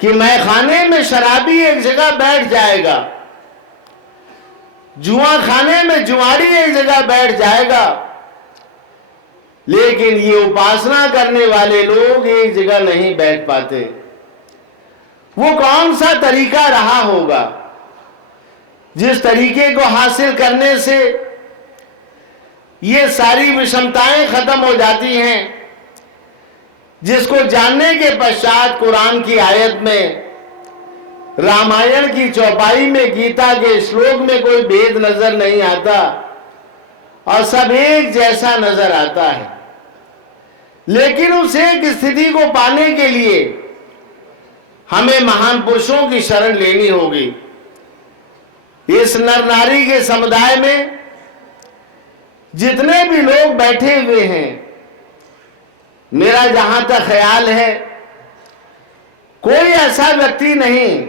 कि मैं खाने में शराबी एक जगह बैठ जाएगा, जुआ खाने में जुआरी एक जगह बैठ जाएगा, लेकिन ये उपासना करने वाले लोग एक जगह नहीं बैठ पाते। वो कौन सा तरीका रहा होगा जिस तरीके को हासिल करने से ये सारी विषमताएं खत्म हो जाती हैं, जिसको जानने के पश्चात कुरान की आयत में, रामायण की चौपाई में, गीता के श्लोक में कोई भेद नजर नहीं आता और सब एक जैसा नजर आता है। लेकिन उस एक स्थिति को पाने के लिए हमें महान पुरुषों की शरण लेनी होगी। इस नर नारी के समुदाय में जितने भी लोग बैठे हुए हैं, मेरा जहां तक ख्याल है, कोई ऐसा व्यक्ति नहीं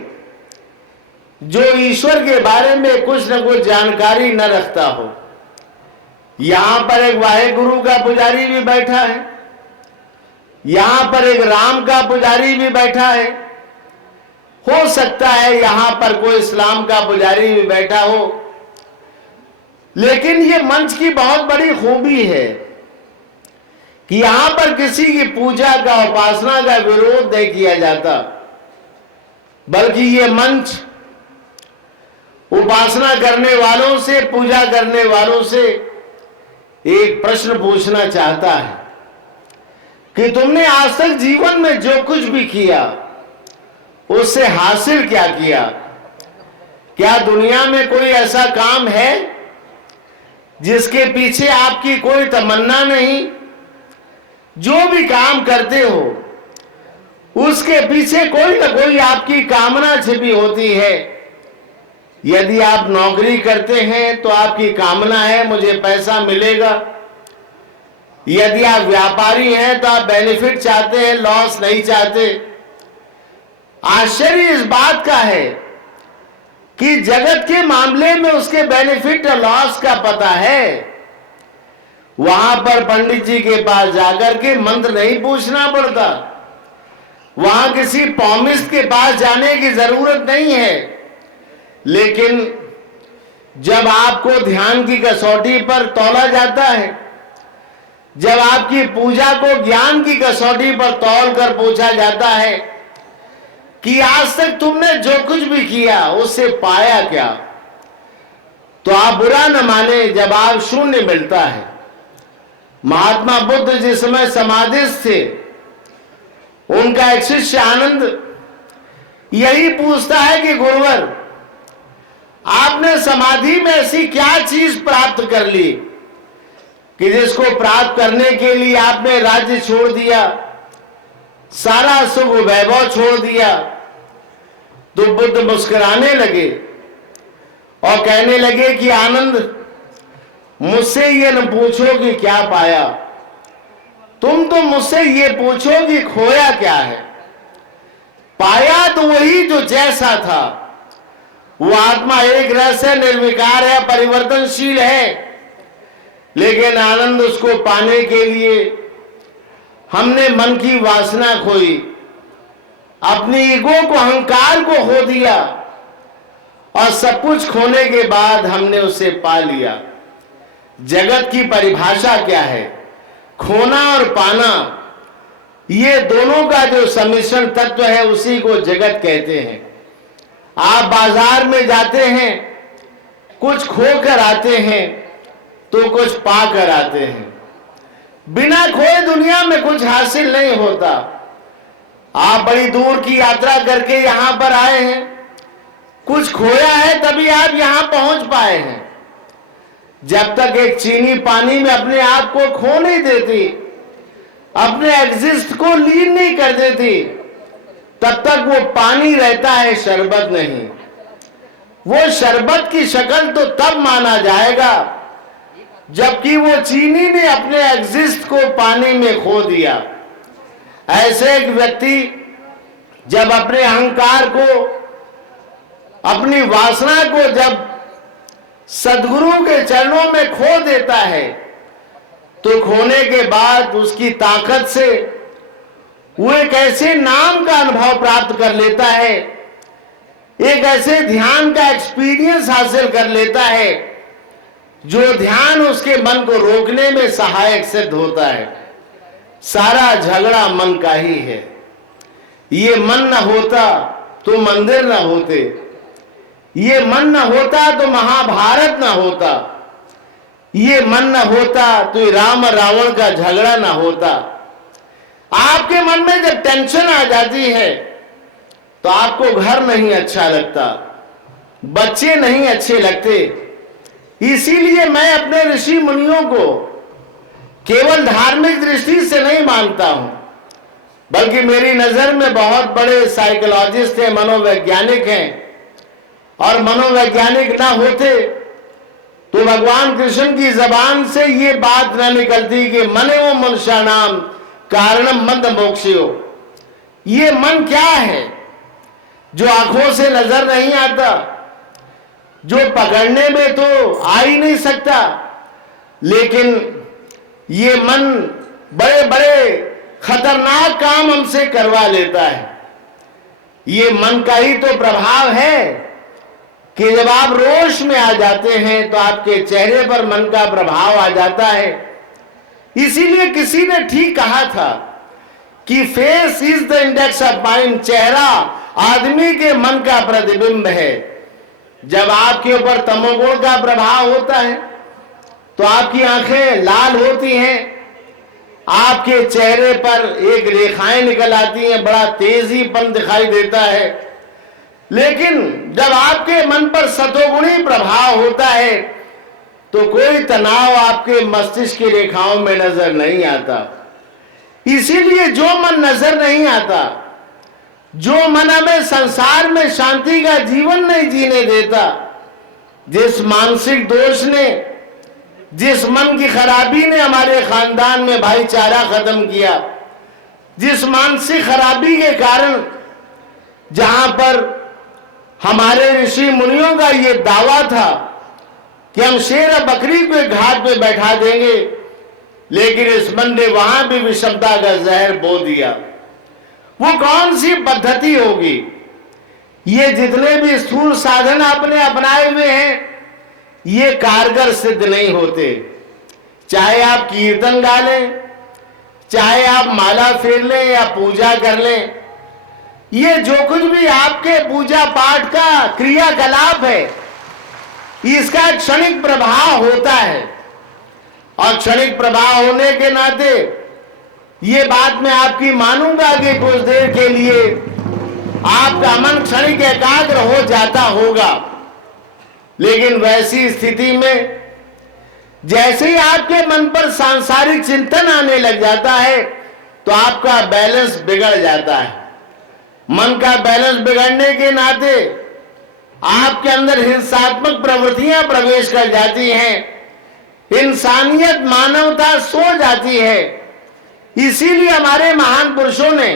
जो ईश्वर के बारे में कुछ न कुछ जानकारी न रखता हो। यहां पर एक वाहेगुरु का पुजारी भी बैठा है, यहां पर एक राम का पुजारी भी बैठा है, हो सकता है यहां पर कोई इस्लाम का पुजारी भी बैठा हो। लेकिन ये मंच की बहुत बड़ी खूबी है कि यहां पर किसी की पूजा का, उपासना का विरोध नहीं किया जाता, बल्कि ये मंच उपासना करने वालों से, पूजा करने वालों से एक प्रश्न पूछना चाहता है कि तुमने आज तक जीवन में जो कुछ भी किया उससे हासिल क्या किया? क्या दुनिया में कोई ऐसा काम है जिसके पीछे आपकी कोई तमन्ना नहीं? जो भी काम करते हो उसके पीछे कोई ना कोई आपकी कामना छिपी होती है। यदि आप नौकरी करते हैं तो आपकी कामना है मुझे पैसा मिलेगा। यदि आप व्यापारी हैं तो आप बेनिफिट चाहते हैं, लॉस नहीं चाहते। आश्चर्य इस बात का है कि जगत के मामले में उसके बेनिफिट और लॉस का पता है। वहां पर पंडित जी के पास जाकर के मंत्र नहीं पूछना पड़ता, वहां किसी पॉमिस्ट के पास जाने की जरूरत नहीं है। लेकिन जब आपको ध्यान की कसौटी पर तौला जाता है, जब आपकी पूजा को ज्ञान की कसौटी पर तौल कर पूछा जाता है कि आज तक तुमने जो कुछ भी किया उससे पाया क्या, तो आप बुरा न माने, जवाब शून्य मिलता है। महात्मा बुद्ध जिस समय समाधिस्थ थे, उनका एक शिष्य आनंद यही पूछता है कि गुरुवर, आपने समाधि में ऐसी क्या चीज प्राप्त कर ली कि जिसको प्राप्त करने के लिए आपने राज्य छोड़ दिया, सारा सुख वैभव छोड़ दिया? तो बुद्ध मुस्कुराने लगे और कहने लगे कि आनंद, मुझसे ये न पूछो कि क्या पाया, तुम तो मुझसे ये पूछो कि खोया क्या है। पाया तो वही जो जैसा था। वो आत्मा एक रस है, निर्विकार है, परिवर्तनशील है। लेकिन आनंद, उसको पाने के लिए हमने मन की वासना खोई, अपनी ईगो को, अहंकार को खो दिया, और सब कुछ खोने के बाद हमने उसे पा लिया। जगत की परिभाषा क्या है? खोना और पाना, ये दोनों का जो सम्मिश्रण तत्व है उसी को जगत कहते हैं। आप बाजार में जाते हैं, कुछ खोकर आते हैं तो कुछ पाकर आते हैं। बिना खोए दुनिया में कुछ हासिल नहीं होता। आप बड़ी दूर की यात्रा करके यहां पर आए हैं, कुछ खोया है तभी आप यहां पहुंच पाए हैं। जब तक एक चीनी पानी में अपने आप को खो नहीं देती, अपने एग्जिस्ट को लीन नहीं कर देती, तब तक वो पानी रहता है, शरबत नहीं। वो शरबत की शक्ल तो तब माना जाएगा जबकि वो चीनी ने अपने एग्जिस्ट को पानी में खो दिया। ऐसे एक व्यक्ति जब अपने अहंकार को, अपनी वासना को जब सद्गुरु के चरणों में खो देता है, तो खोने के बाद उसकी ताकत से वो एक ऐसे नाम का अनुभव प्राप्त कर लेता है, एक ऐसे ध्यान का एक्सपीरियंस हासिल कर लेता है जो ध्यान उसके मन को रोकने में सहायक सिद्ध होता है। सारा झगड़ा मन का ही है। ये मन न होता तो मंदिर न होते, ये मन न होता तो महाभारत न होता, ये मन न होता तो राम और रावण का झगड़ा न होता। आपके मन में जब टेंशन आ जाती है तो आपको घर नहीं अच्छा लगता, बच्चे नहीं अच्छे लगते। इसीलिए मैं अपने ऋषि मुनियों को केवल धार्मिक दृष्टि से नहीं मानता हूं, बल्कि मेरी नजर में बहुत बड़े साइकोलॉजिस्ट हैं, मनोवैज्ञानिक हैं। और मनोवैज्ञानिक ना होते तो भगवान कृष्ण की जबान से ये बात ना निकलती कि मने वो मनुष्याणाम कारणम मंद मोक्षयो। ये मन क्या है जो आंखों से नजर नहीं आता, जो पकड़ने में तो आ ही नहीं सकता, लेकिन ये मन बड़े बड़े खतरनाक काम हमसे करवा लेता है। ये मन का ही तो प्रभाव है कि जब आप रोष में आ जाते हैं तो आपके चेहरे पर मन का प्रभाव आ जाता है। इसीलिए किसी ने ठीक कहा था कि face is the index of mind. चेहरा आदमी के मन का प्रतिबिंब है। जब आपके ऊपर तमोगुण का प्रभाव होता है तो आपकी आंखें लाल होती हैं, आपके चेहरे पर एक रेखाएं निकल आती हैं, बड़ा तेजीपन दिखाई देता है। लेकिन जब आपके मन पर सतोगुणी प्रभाव होता है तो कोई तनाव आपके मस्तिष्क की रेखाओं में नजर नहीं आता। इसीलिए जो मन नजर नहीं आता, जो मन हमें संसार में शांति का जीवन नहीं जीने देता, जिस मानसिक दोष ने, जिस मन की खराबी ने हमारे खानदान में भाईचारा खत्म किया, जिस मानसिक खराबी के कारण जहां पर हमारे ऋषि मुनियों का ये दावा था कि हम शेर और बकरी को घाट पे बैठा देंगे, लेकिन इस मन ने वहां भी विषमता का जहर बो दिया। वो कौन सी पद्धति होगी? ये जितने भी स्थूल साधन आपने अपनाए हुए हैं ये कारगर सिद्ध नहीं होते। चाहे आप कीर्तन गा लें, चाहे आप माला फेर लें या पूजा कर लें, ये जो कुछ भी आपके पूजा पाठ का क्रियाकलाप है इसका क्षणिक प्रभाव होता है। और क्षणिक प्रभाव होने के नाते ये बात मैं आपकी मानूंगा कि कुछ देर के लिए आपका मन क्षणिक एकाग्र हो जाता होगा, लेकिन वैसी स्थिति में जैसे ही आपके मन पर सांसारिक चिंतन आने लग जाता है तो आपका बैलेंस बिगड़ जाता है। मन का बैलेंस बिगड़ने के नाते आपके अंदर हिंसात्मक प्रवृत्तियां प्रवेश कर जाती हैं, इंसानियत मानवता सो जाती है। इसीलिए हमारे महान पुरुषों ने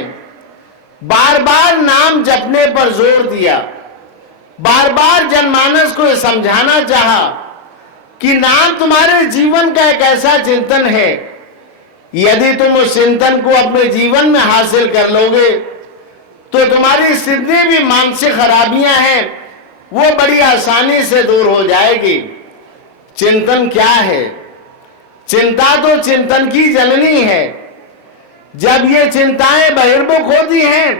बार बार नाम जपने पर जोर दिया, बार बार जनमानस को यह समझाना चाहा कि नाम तुम्हारे जीवन का एक ऐसा चिंतन है, यदि तुम उस चिंतन को अपने जीवन में हासिल कर लोगे तो तुम्हारी जितनी भी मानसिक खराबियां हैं वो बड़ी आसानी से दूर हो जाएगी। चिंतन क्या है? चिंता तो चिंतन की जननी है। जब ये चिंताएं बहिर्मुख होती हैं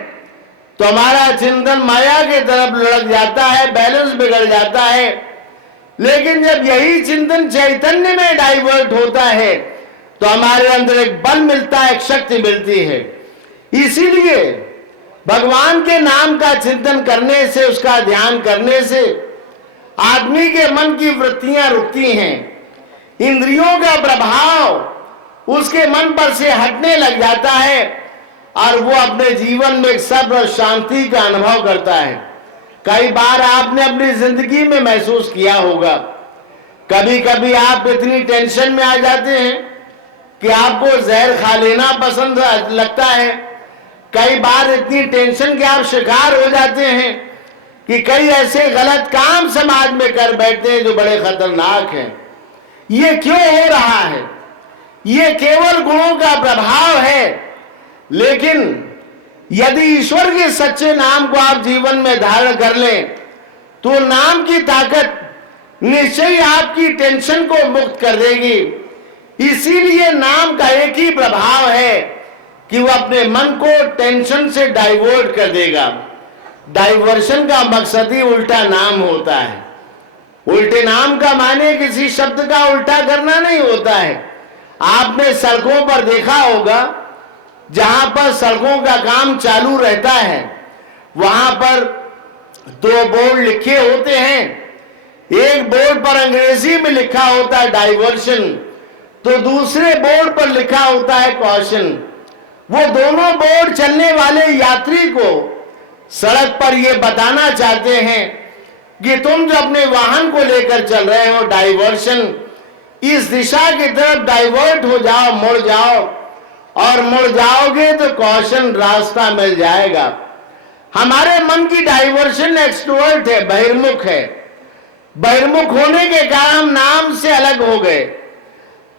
तो हमारा चिंतन माया की तरफ लड़क जाता है, बैलेंस बिगड़ जाता है। लेकिन जब यही चिंतन चैतन्य में डाइवर्ट होता है तो हमारे अंदर एक बल मिलता है, एक शक्ति मिलती है। इसीलिए भगवान के नाम का चिंतन करने से, उसका ध्यान करने से आदमी के मन की वृत्तियां रुकती हैं, इंद्रियों का प्रभाव उसके मन पर से हटने लग जाता है और वो अपने जीवन में एक सर्व शांति का अनुभव करता है। कई बार आपने अपनी जिंदगी में महसूस किया होगा, कभी कभी आप इतनी टेंशन में आ जाते हैं कि आपको जहर खा लेना पसंद लगता है। कई बार इतनी टेंशन के आप शिकार हो जाते हैं कि कई ऐसे गलत काम समाज में कर बैठते हैं जो बड़े खतरनाक हैं। ये क्यों हो रहा है? ये केवल गुणों का प्रभाव है। लेकिन यदि ईश्वर के सच्चे नाम को आप जीवन में धारण कर लें तो नाम की ताकत निश्चय ही आपकी टेंशन को मुक्त कर देगी। इसीलिए नाम का एक ही प्रभाव है कि वह अपने मन को टेंशन से डाइवर्ट कर देगा। डाइवर्शन का मकसद ही उल्टा नाम होता है। उल्टे नाम का माने किसी शब्द का उल्टा करना नहीं होता है। आपने सड़कों पर देखा होगा, जहां पर सड़कों का काम चालू रहता है वहां पर दो बोर्ड लिखे होते हैं। एक बोर्ड पर अंग्रेजी में लिखा होता है डाइवर्शन, तो दूसरे बोर्ड पर लिखा होता है कॉशन। वो दोनों बोर्ड चलने वाले यात्री को सड़क पर ये बताना चाहते हैं कि तुम जो अपने वाहन को लेकर चल रहे हो डाइवर्शन, इस दिशा की तरफ डाइवर्ट हो जाओ, मुड़ जाओ, और मुड़ जाओगे तो कॉशन, रास्ता मिल जाएगा। हमारे मन की डाइवर्शन एक्सट्रोवर्ट है, बहिर्मुख है। बहिर्मुख होने के कारण हम नाम से अलग हो गए।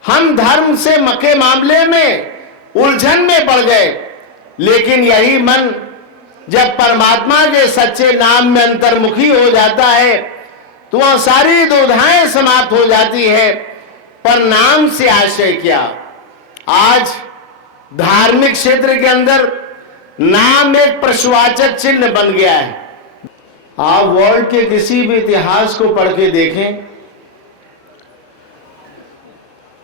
हम धर्म से के मामले में उलझन में पड़ गए। लेकिन यही मन जब परमात्मा के सच्चे नाम में अंतर्मुखी हो जाता है तो वह सारी दुविधाएं समाप्त हो जाती है। पर नाम से आशय क्या? आज धार्मिक क्षेत्र के अंदर नाम एक प्रश्नवाचक चिन्ह बन गया है। आप वर्ल्ड के किसी भी इतिहास को पढ़ के देखें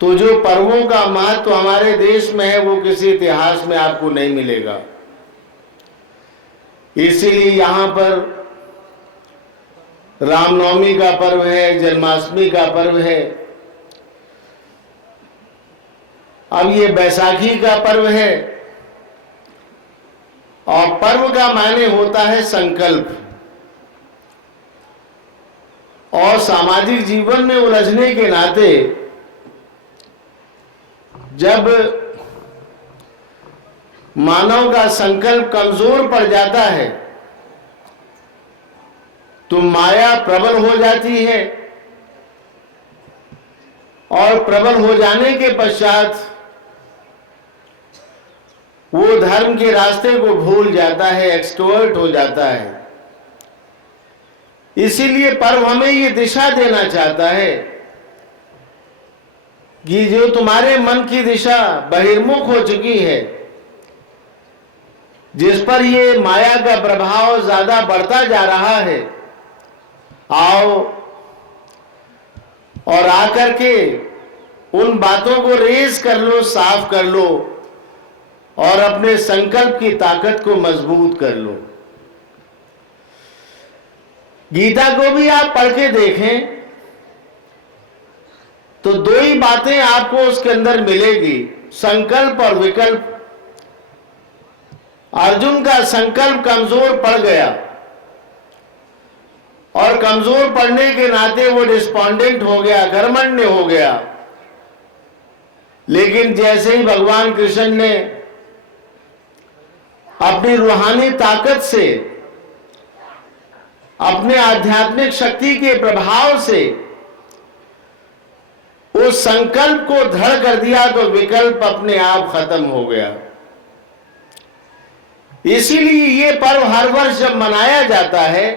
तो जो पर्वों का महत्व हमारे देश में है वो किसी इतिहास में आपको नहीं मिलेगा। इसीलिए यहां पर रामनवमी का पर्व है, जन्माष्टमी का पर्व है, अब ये बैसाखी का पर्व है। और पर्व का मायने होता है संकल्प। और सामाजिक जीवन में उलझने के नाते जब मानव का संकल्प कमजोर पड़ जाता है तो माया प्रबल हो जाती है, और प्रबल हो जाने के पश्चात वो धर्म के रास्ते को भूल जाता है, एक्सट्रोवर्ट हो जाता है। इसीलिए पर्व हमें ये दिशा देना चाहता है कि जो तुम्हारे मन की दिशा बहिर्मुख हो चुकी है, जिस पर ये माया का प्रभाव ज्यादा बढ़ता जा रहा है, आओ और आकर के उन बातों को रेज कर लो, साफ कर लो, और अपने संकल्प की ताकत को मजबूत कर लो। गीता को भी आप पढ़ के देखें तो दो ही बातें आपको उसके अंदर मिलेगी, संकल्प और विकल्प। अर्जुन का संकल्प कमजोर पड़ गया, और कमजोर पड़ने के नाते वो डिस्पोंडेंट हो गया, घमंड हो गया। लेकिन जैसे ही भगवान कृष्ण ने अपनी रूहानी ताकत से, अपने आध्यात्मिक शक्ति के प्रभाव से उस संकल्प को दृढ़ कर दिया तो विकल्प अपने आप खत्म हो गया। इसीलिए ये पर्व हर वर्ष जब मनाया जाता है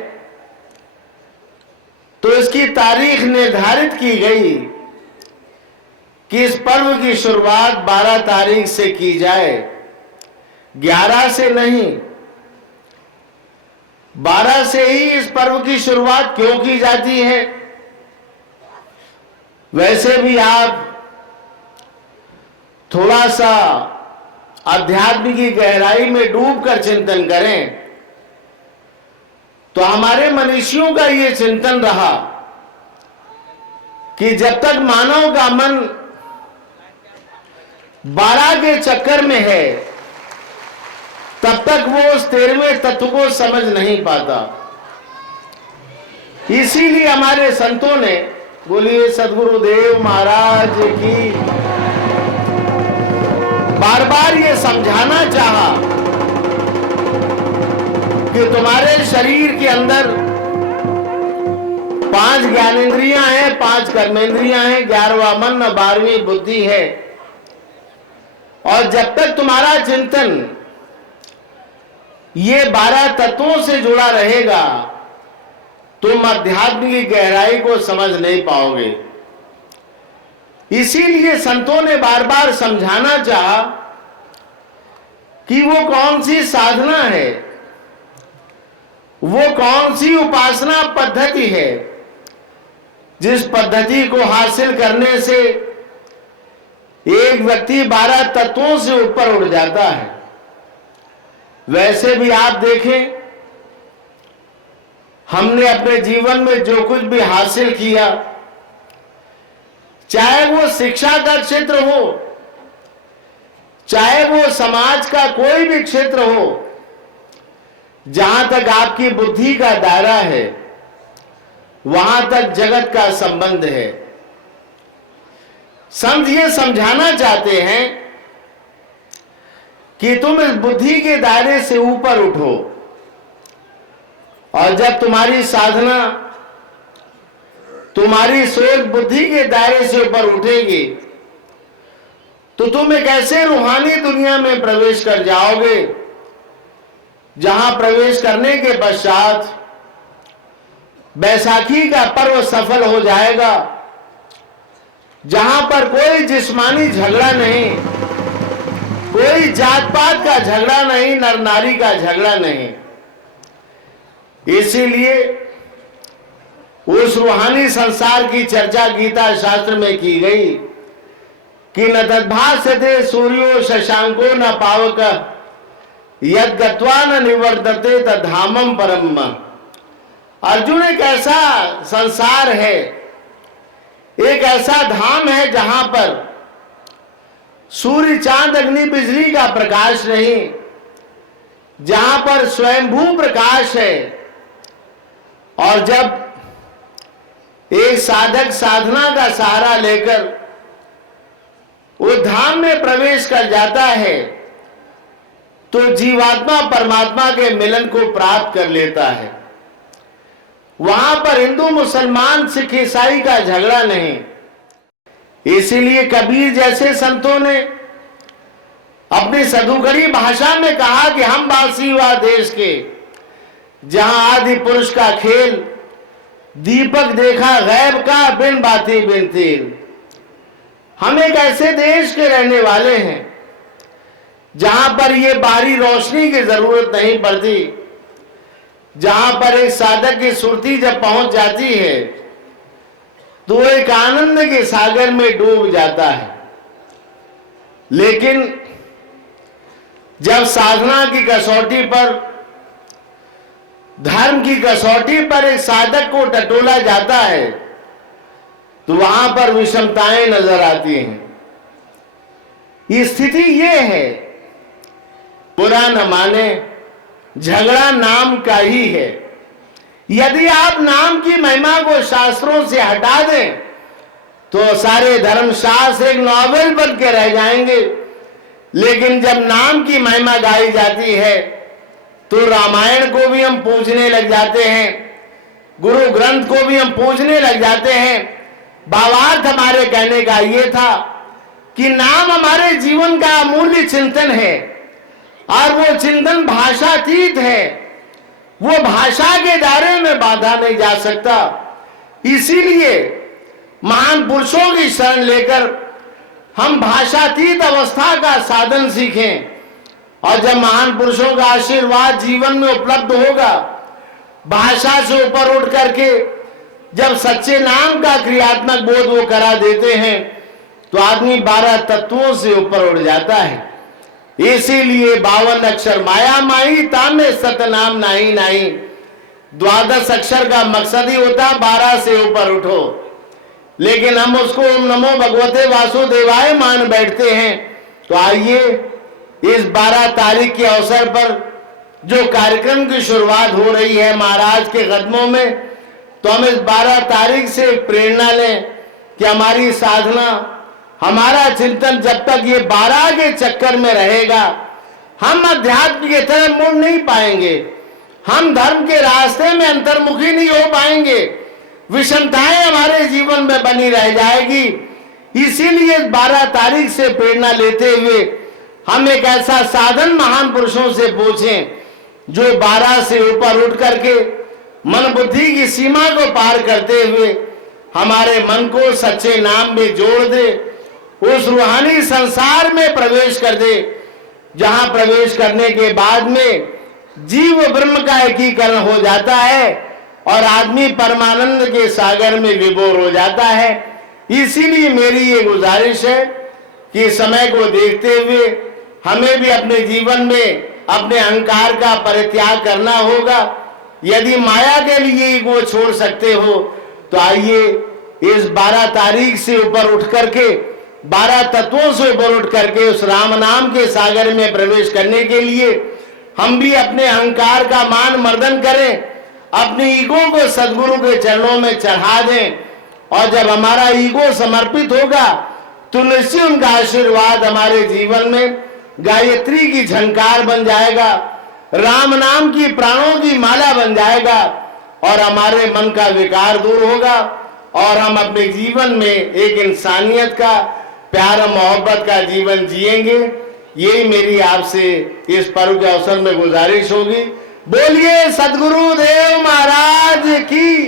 तो इसकी तारीख निर्धारित की गई कि इस पर्व की शुरुआत 12 तारीख से की जाए, 11 से नहीं। 12 से ही इस पर्व की शुरुआत क्यों की जाती है? वैसे भी आप थोड़ा सा अध्यात्म की गहराई में डूबकर चिंतन करें तो हमारे मनीषियों का ये चिंतन रहा कि जब तक मानव का मन 12 के चक्कर में है तब तक वो उस 13वें तत्व को समझ नहीं पाता। इसीलिए हमारे संतों ने, बोलिए सद्गुरुदेव महाराज की, बार बार ये समझाना चाहा कि तुम्हारे शरीर के अंदर 5 ज्ञानेंद्रियां हैं, 5 कर्मेंद्रियां हैं, 11वां मन और 12वीं बुद्धि है। और जब तक तुम्हारा चिंतन ये 12 तत्वों से जुड़ा रहेगा, तुम अध्यात्म की गहराई को समझ नहीं पाओगे। इसीलिए संतों ने बार बार समझाना चाहा कि वो कौन सी साधना है, वो कौन सी उपासना पद्धति है जिस पद्धति को हासिल करने से एक व्यक्ति 12 तत्वों से ऊपर उड़ जाता है। वैसे भी आप देखें, हमने अपने जीवन में जो कुछ भी हासिल किया, चाहे वो शिक्षा का क्षेत्र हो, चाहे वो समाज का कोई भी क्षेत्र हो, जहां तक आपकी बुद्धि का दायरा है वहां तक जगत का संबंध है। संत ये समझाना चाहते हैं कि तुम इस बुद्धि के दायरे से ऊपर उठो, और जब तुम्हारी साधना, तुम्हारी सोच बुद्धि के दायरे से ऊपर उठेगी तो तुम एक ऐसे रूहानी दुनिया में प्रवेश कर जाओगे जहां प्रवेश करने के पश्चात बैसाखी का पर्व सफल हो जाएगा, जहां पर कोई जिस्मानी झगड़ा नहीं, कोई जात पात का झगड़ा नहीं, नर नारी का झगड़ा नहीं। इसीलिए उस रूहानी संसार की चर्चा गीता शास्त्र में की गई कि न तद्भासते सूर्यो शशांको न पावक यद गत्वा न निवर्तते तद्धामम परम। अर्जुन, एक ऐसा संसार है, एक ऐसा धाम है जहां पर सूर्य चांद अग्नि बिजली का प्रकाश नहीं, जहां पर स्वयंभू प्रकाश है। और जब एक साधक साधना का सहारा लेकर वो धाम में प्रवेश कर जाता है तो जीवात्मा परमात्मा के मिलन को प्राप्त कर लेता है। वहां पर हिंदू मुसलमान सिख ईसाई का झगड़ा नहीं। इसीलिए कबीर जैसे संतों ने अपनी सदुगढ़ी भाषा में कहा कि हम वासी हुआ देश के, जहां आदि पुरुष का खेल, दीपक देखा गैब का बिन बाती बिन तेल। हम एक ऐसे देश के रहने वाले हैं जहां पर ये बाहरी रोशनी की जरूरत नहीं पड़ती, जहां पर एक साधक की सुरती जब पहुंच जाती है तो एक आनंद के सागर में डूब जाता है। लेकिन जब साधना की कसौटी पर, धर्म की कसौटी पर एक साधक को टटोला जाता है तो वहां पर विषमताएं नजर आती हैं। ये स्थिति ये है, बुरा न माने, झगड़ा नाम का ही है। यदि आप नाम की महिमा को शास्त्रों से हटा दें तो सारे धर्मशास्त्र एक नॉवेल बन के रह जाएंगे। लेकिन जब नाम की महिमा गाई जाती है तो रामायण को भी हम पूजने लग जाते हैं, गुरु ग्रंथ को भी हम पूजने लग जाते हैं। भावार्थ हमारे कहने का ये था कि नाम हमारे जीवन का अमूल्य चिंतन है और वो चिंतन भाषातीत है, वो भाषा के दायरे में बांधा नहीं जा सकता। इसीलिए महान पुरुषों की शरण लेकर हम भाषातीत अवस्था का साधन सीखें, और जब महान पुरुषों का आशीर्वाद जीवन में उपलब्ध होगा, भाषा से ऊपर उठ करके जब सच्चे नाम का क्रियात्मक बोध वो करा देते हैं तो आदमी 12 तत्वों से ऊपर उठ जाता है। इसीलिए 52 अक्षर माया माही तामे सतनाम नाही नाही। 12 अक्षर का मकसद ही होता 12 से ऊपर उठो, लेकिन हम उसको ओम नमो भगवते वासुदेवाय मान बैठते हैं। तो आइए इस 12 तारीख के अवसर पर जो कार्यक्रम की शुरुआत हो रही है महाराज के कदमों में, तो हम इस 12 तारीख से प्रेरणा लें कि हमारी साधना, हमारा चिंतन जब तक ये 12 के चक्कर में रहेगा, हम अध्यात्म की तरफ मुड़ नहीं पाएंगे, हम धर्म के रास्ते में अंतर्मुखी नहीं हो पाएंगे, विषमताएं हमारे जीवन में बनी रह जाएगी। इसीलिए 12 तारीख से प्रेरणा लेते हुए हम एक ऐसा साधन महान पुरुषों से पूछें जो 12 से ऊपर उठ करके मन बुद्धि की सीमा को पार करते हुए हमारे मन को सच्चे नाम में जोड़ दे, उस रूहानी संसार में प्रवेश कर दे, जहां प्रवेश करने के बाद में जीव ब्रह्म का एकीकरण हो जाता है और आदमी परमानंद के सागर में विभोर हो जाता है। इसीलिए मेरी ये गुजारिश है कि समय को देखते हुए हमें भी अपने जीवन में अपने अहंकार का परित्याग करना होगा। यदि माया के लिए ईगो छोड़ सकते हो तो आइए इस 12 तारीख से ऊपर उठ करके, 12 तत्वों से ऊपर उठ करके उस राम नाम के सागर में प्रवेश करने के लिए हम भी अपने अहंकार का मान मर्दन करें, अपनी ईगो को सदगुरु के चरणों में चढ़ा दें। और जब हमारा ईगो समर्पित होगा तो निश्चय उनका आशीर्वाद हमारे जीवन में गायत्री की झंकार बन जाएगा, राम नाम की प्राणों की माला बन जाएगा और हमारे मन का विकार दूर होगा और हम अपने जीवन में एक इंसानियत का, प्यार मोहब्बत का जीवन जिएंगे। यही मेरी आपसे इस पर्व के अवसर में गुजारिश होगी। बोलिए सद्गुरु देव महाराज की।